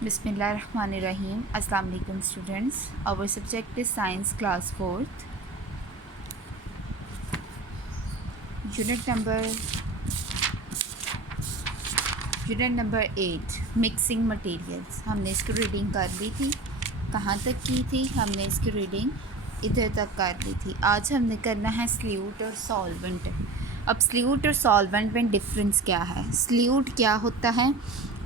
Bismillahirrahmanirrahim. Assalamu alaikum students. Our subject is Science Class 4th. Unit number 8 Mixing Materials. हमने इसकी reading कर ली थी. कहाँ तक की थी? हमने इसकी रीडिंग इधर तक कर ली थी. आज हमने करना है सल्यूट और सॉल्वेंट. अब सल्यूट और सॉल्वेंट में डिफरेंस क्या है? सल्यूट क्या होता है?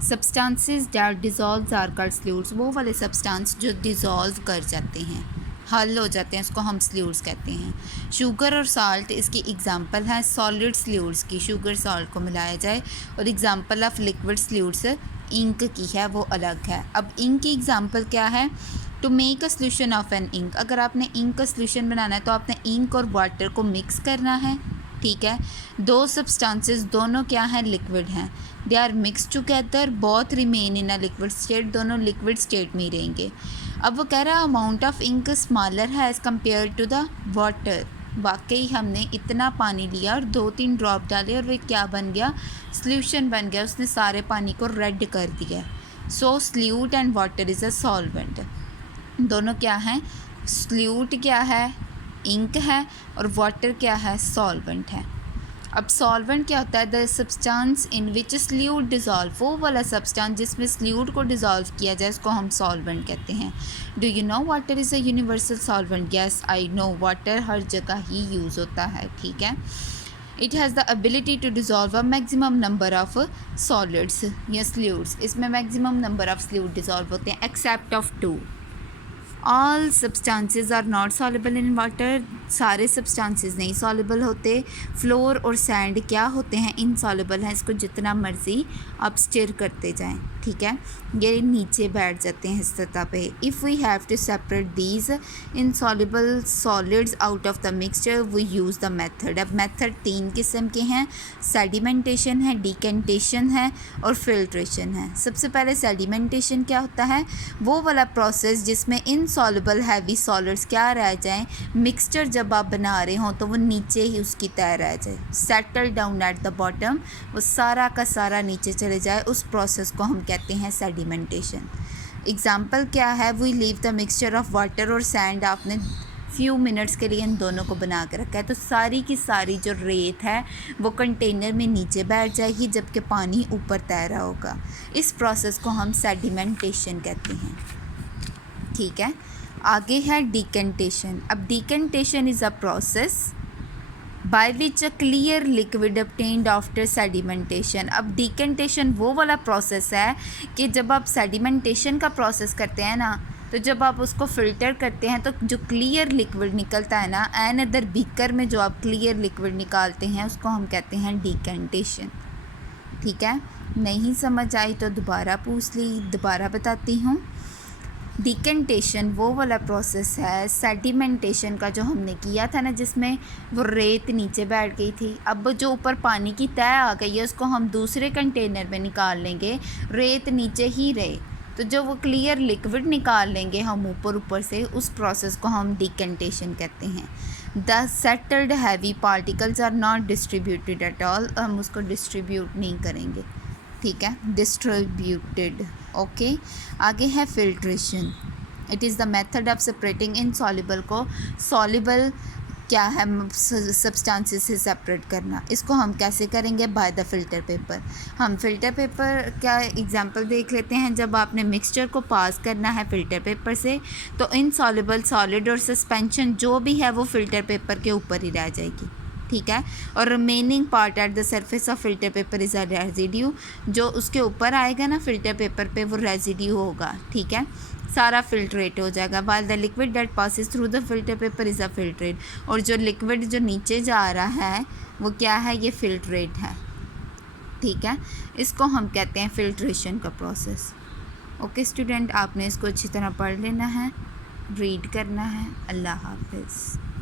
Substances that dissolve are called solutes. वो वाले सब्सटेंस जो डिज़ोल्व कर जाते हैं, हल हो जाते हैं, उसको हम सल्यूट्स कहते हैं. शुगर और साल्ट इसकी एग्जांपल है सॉलिड सल्यूट्स की. शुगर साल्ट को मिलाया जाए. और example of liquid solutes ink की है, वो अलग है. अब इंक की एग्जांपल क्या है? To make a solution of an ink. अगर आपने इंक का सोल्यूशन बनाना है तो आपने इंक और वाटर को मिक्स करना है. ठीक है. दो सब्सटेंसेस दोनों क्या हैं? लिक्विड हैं. They are mix together, both remain in a liquid state. दोनों लिक्विड स्टेट में ही रहेंगे. अब वो कह रहा है अमाउंट ऑफ इंक स्मॉलर है as compare to the water. वाकई हमने इतना पानी लिया और 2-3 ड्रॉप डाले और वे क्या बन गया? सॉल्यूशन बन गया. उसने सारे पानी को रेड कर दिया. So solute and water is a solvent. दोनों क्या हैं? सल्यूट क्या है? इंक है. और वाटर क्या है? सॉल्वेंट है. अब सॉल्वेंट क्या होता है? The substance in which solute dissolve. वो वाला सब्सटेंस जिसमें सल्यूट को डिज़ोल्व किया जाए उसको हम सॉल्वेंट कहते हैं. Do you know water is a universal solvent? Yes I know. Water हर जगह ही यूज़ होता है. ठीक है. It has the ability to dissolve a maximum number of solids या सल्यूट्स. इसमें maximum number of solute dissolve होते हैं except of 2. All substances are not soluble in water. सारे सब्सटेंसेस नहीं सॉल्युबल होते. फ्लोर और सैंड क्या होते हैं? इनसॉल्युबल हैं. इसको जितना मर्ज़ी आप स्टिर करते जाएं. ठीक है. ये नीचे बैठ जाते हैं इस सतह पे. If we have to separate these insoluble solids out of the mixture we use the method. अब मेथड 3 किस्म के हैं. सेडिमेंटेशन है, डिकेंटेशन है और फिल्ट्रेशन है. सबसे पहले सेडिमेंटेशन क्या होता है? वो वाला प्रोसेस जिसमें इनसॉल्युबल हैवी सॉलिड्स क्या रह जाएं, मिक्सचर जब आप बना रहे हों तो वो नीचे ही उसकी तय रह जाए. Settle down at the bottom. वो सारा का सारा नीचे चले जाए. उस प्रोसेस को हम कहते हैं सेडिमेंटेशन. एग्जाम्पल क्या है? We leave the mixture of water और सैंड. आपने फ्यू मिनट्स के लिए इन दोनों को बना के रखा है तो सारी की सारी जो रेत है वो कंटेनर में नीचे बैठ जाएगी जबकि पानी ऊपर तैर रहा होगा. इस प्रोसेस को हम सेडिमेंटेशन कहते हैं. ठीक है. आगे है डिकेंटेशन. अब decantation is a process by which a clear liquid obtained after sedimentation. अब डिकेंटेशन वो वाला प्रोसेस है कि जब आप सेडिमेंटेशन का प्रोसेस करते हैं ना, तो जब आप उसको फ़िल्टर करते हैं तो जो क्लियर लिक्विड निकलता है ना, एन अदर बीकर में जो आप क्लियर लिक्विड निकालते हैं उसको हम कहते हैं डिकेंटेशन. ठीक है. नहीं समझ आई तो दोबारा पूछ ली, दोबारा बताती हूँ. डिकेंटेशन वो वाला प्रोसेस है सेडिमेंटेशन का जो हमने किया था ना, जिसमें वो रेत नीचे बैठ गई थी. अब जो ऊपर पानी की तय आ गई है उसको हम दूसरे कंटेनर में निकाल लेंगे. रेत नीचे ही रहे तो जो वो क्लियर लिक्विड निकाल लेंगे हम ऊपर से, उस प्रोसेस को हम डिकेंटेशन कहते हैं. The settled heavy particles are not distributed at all. हम उसको डिस्ट्रीब्यूट नहीं करेंगे. ठीक है. डिस्ट्रीब्यूटेड. ओके. आगे है filtration. It is the method of separating insoluble को सॉल्युबल क्या है सब्सटेंसेस से सेपरेट करना. इसको हम कैसे करेंगे? By the filter paper. हम फ़िल्टर पेपर का एग्जांपल देख लेते हैं. जब आपने मिक्सचर को पास करना है फ़िल्टर पेपर से तो इनसॉल्युबल सॉलिड और सस्पेंशन जो भी है वो फ़िल्टर पेपर के ऊपर ही रह जाएगी. ठीक है. और remaining part at the surface of filter paper is a residue. जो उसके ऊपर आएगा ना फिल्टर पेपर पे वो रेजिड्यू होगा. ठीक है. सारा फिल्ट्रेट हो जाएगा. While the liquid that passes through the filter paper is a filtrate. और जो लिक्विड जो नीचे जा रहा है वो क्या है? ये फिल्ट्रेट है. ठीक है. इसको हम कहते हैं फिल्ट्रेशन का प्रोसेस. ओके स्टूडेंट, आपने इसको अच्छी तरह पढ़ लेना है, रीड करना है. अल्लाह हाफिज़.